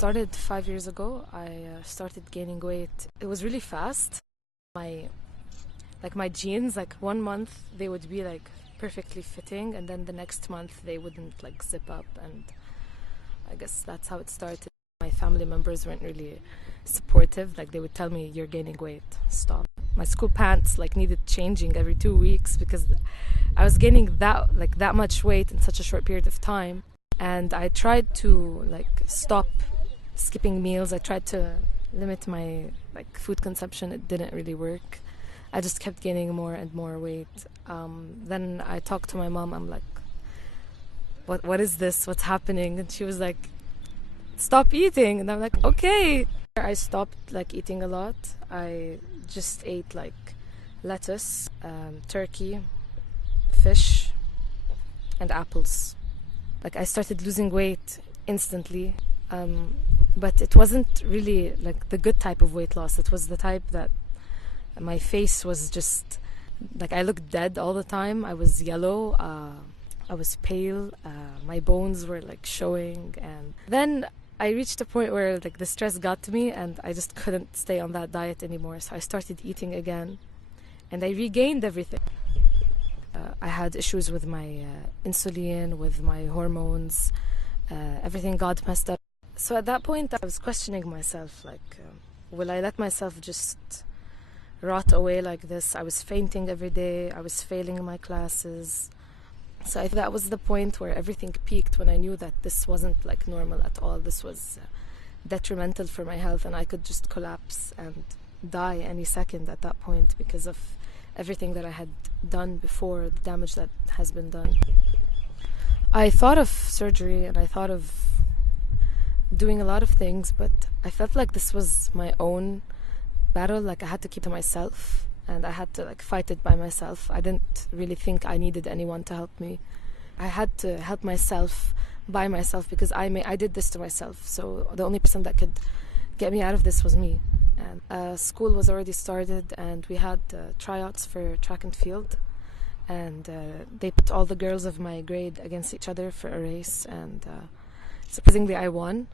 started 5 years ago. I started gaining weight. It was really fast. My jeans, like 1 month they would be like perfectly fitting, and then the next month they wouldn't like zip up, and I guess that's how it started. My family members weren't really supportive. Like they would tell me, "You're gaining weight, stop." My school pants like needed changing every 2 weeks because I was gaining that much weight in such a short period of time. And I tried to like stop skipping meals. I tried to limit my like food consumption. It didn't really work. I just kept gaining more and more weight. Then I talked to my mom. I'm like, what is this? What's happening? And she was like, stop eating. And I'm like, okay. I stopped like eating a lot. I just ate like lettuce, turkey, fish, and apples. Like I started losing weight instantly, but it wasn't really like the good type of weight loss. It was the type that my face was just like I looked dead all the time. I was yellow, I was pale, my bones were like showing, and then I reached a point where like the stress got to me and I just couldn't stay on that diet anymore. So I started eating again and I regained everything. I had issues with my insulin, with my hormones. Everything got messed up. So at that point, I was questioning myself, like, will I let myself just rot away like this? I was fainting every day. I was failing my classes. So that was the point where everything peaked, when I knew that this wasn't like normal at all. This was detrimental for my health, and I could just collapse and die any second at that point because of everything that I had done before, the damage that has been done. I thought of surgery and I thought of doing a lot of things, but I felt like this was my own battle. Like I had to keep to myself and I had to like fight it by myself. I didn't really think I needed anyone to help me. I had to help myself by myself because I did this to myself. So the only person that could get me out of this was me. And school was already started, and we had tryouts for track and field, and they put all the girls of my grade against each other for a race, and surprisingly I won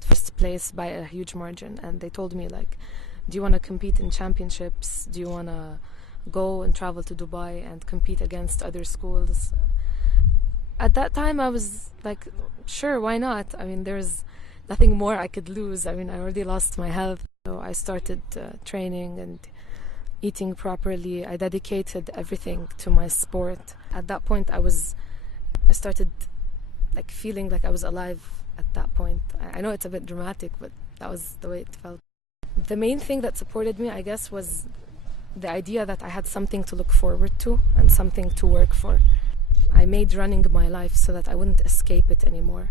first place by a huge margin. And they told me like, do you want to compete in championships? Do you want to go and travel to Dubai and compete against other schools? At that time I was like, sure, why not? I mean, there's nothing more I could lose. I mean, I already lost my health. So I started training and eating properly. I dedicated everything to my sport. At that point, I started like feeling like I was alive at that point. I know it's a bit dramatic, but that was the way it felt. The main thing that supported me, I guess, was the idea that I had something to look forward to and something to work for. I made running my life so that I wouldn't escape it anymore.